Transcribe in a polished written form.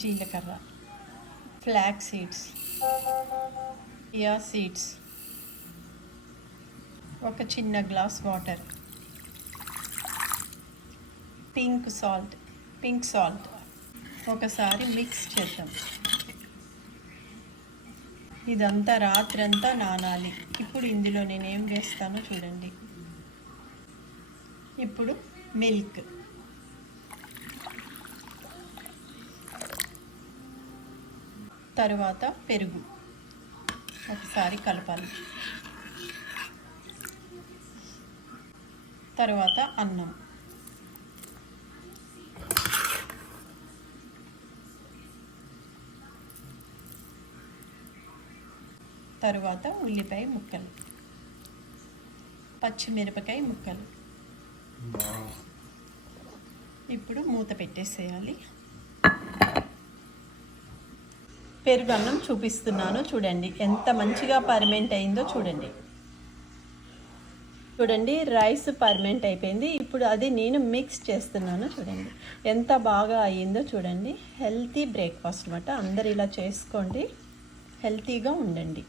జీలకర్ర, flax seeds, chia seeds, ఒక చిన్న గ్లాస్ వాటర్, పింక్ సాల్ట్ ఒకసారి మిక్స్ చేద్దాం. ఇదంతా రాత్రంతా నానాలి. ఇప్పుడు ఇందులో నేను ఏం వేస్తానో చూడండి. ఇప్పుడు మిల్క్, తరువాత పెరుగు ఒకసారి కలపాలి. తరువాత అన్నం, తరువాత ఉల్లిపాయ ముక్కలు, పచ్చిమిరపకాయ ముక్కలు. ఇప్పుడు మూత పెట్టేసేయాలి. పెరుగు అన్నం చూపిస్తున్నాను చూడండి. ఎంత మంచిగా పర్మెంట్ అయిందో చూడండి. రైస్ పర్మెంట్ అయిపోయింది. ఇప్పుడు అది నేను మిక్స్ చేస్తున్నాను చూడండి. ఎంత బాగా అయ్యిందో చూడండి. హెల్తీ బ్రేక్ఫాస్ట్ అన్నమాట. అందరు ఇలా చేసుకోండి, హెల్తీగా ఉండండి.